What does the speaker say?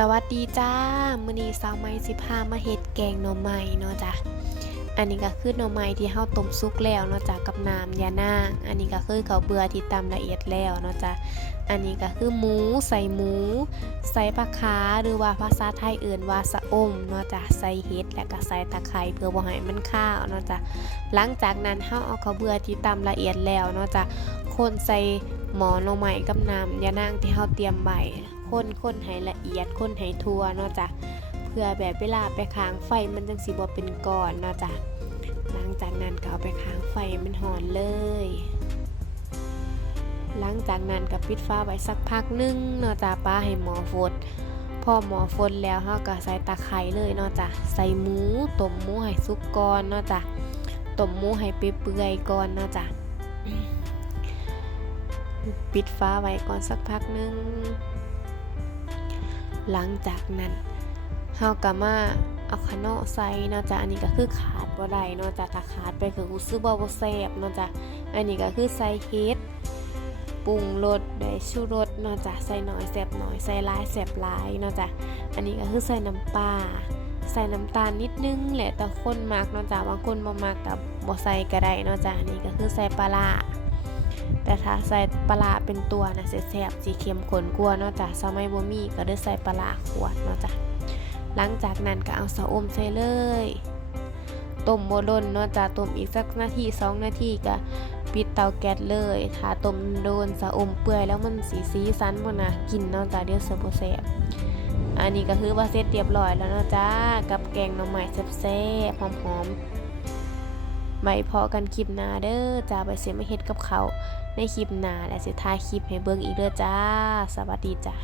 สวัสดีจ้ามื้อนี้สาวไม้สิพามาเฮ็ดแกงหน่อไม้เนาะจ้ะ อันนี้ก็คือหน่อไม้ที่เฮาต้มสุกแล้วเนาะจ้ะกับน้ำยานาง อันนี้ก็คือข้าวเบื่อที่ตำละเอียดแล้วเนาะจ้ะ อันนี้ก็คือหมูใส่หมู ใส่ผักขาหรือว่าภาษาไทยเอื่นว่าสะอมเนาะจ้ะ ใส่เห็ดและก็ใส่ตะไคร้เพื่อบ่ให้มันข้าวเนาะจ้ะ หลังจากนั้นเฮาเอาข้าวเบื่อที่ตำละเอียดแล้วเนาะจ้ะคนใส่หมอหน่อไม้กับน้ำยานางที่เฮาเตรียมไว้ คนคนให้ละเอียดคนให้ทั่วเนาะจ้ะเพื่อแบบเวลาไปค้างไฟมันจังสิบ่เป็นก้อนเนาะจ้ะหลังจากนั้นก็เอาไปค้างไฟมันหอนเลย หลังจากนั้นก็ปิดฟ้าไว้สักพักหนึงเนาะจ้ะป้าให้หมอฟดพอหมอฟดแล้วเฮาก็ใส่ตะไคร้เลยเนาะจ้ะใส่หมูต้มหมูให้สุกก่อนเนาะจ้ะต้มหมูให้เปื่อยก่อนเนาะจ้ะปิดฟ้าไว้ก่อนสักพักหนึง หลังจากนั้นเฮาก็มาเอาขนาะใส่เนาะจ้ะอันนี้ก็คือขาดบ่ได้เนาะจ้ะถ้าขาดไปคือรู้สึกว่บ่แซ่บเนาะจ้ะอันนี้ก็คือใส่เฮ็ดปรุงรสได้ชูรสเนาะจ้ะใส่น้อยแซ่บน้อยใส่หลายแซ่บหลายเนาะจ้ะอันนี้ก็คือใส่น้ำปลาใส่น้ำตาลนิดนึงแหละแต่คนมักเนาะจ้ะบางคนบ่มักก็บ่ใส่ก็ได้เนาะจ้ะอันนี้ก็คือใส่ปลาร้า แต่ถ้าใส่ปลาเป็นตัวนะแซ่บสีเข้มข้นกว่าเนาะจ้ะสมัยบ่มีก็ได้ใส่ปลาขวดเนาะจ้ะหลังจากนั้นก็เอาสะอมใส่เลยต้มบ่ดนเนาะจ้ะต้มอีกสักนาทีสองนาทีก็ปิดเตาแก๊สเลยถ้าต้มโดนสะอมเปื่อยแล้วมันสีสีสันบ่น่ากินเนาะจ้ะเดี๋ยวเสิร์ฟบ่แซ่บอันนี้ก็คือว่าเสร็จเรียบร้อยแล้วเนาะจ้ากับแกงหน่อไม้แซ่บๆหอมๆ ไว้พอกันคลิปหน้าเด้อจ้าไปเสียมาเฮ็ดกับเขาในคลิปหน้าและสิท้ายคลิปให้เบิ่งอีกเด้อจ้า สวัสดีจ้า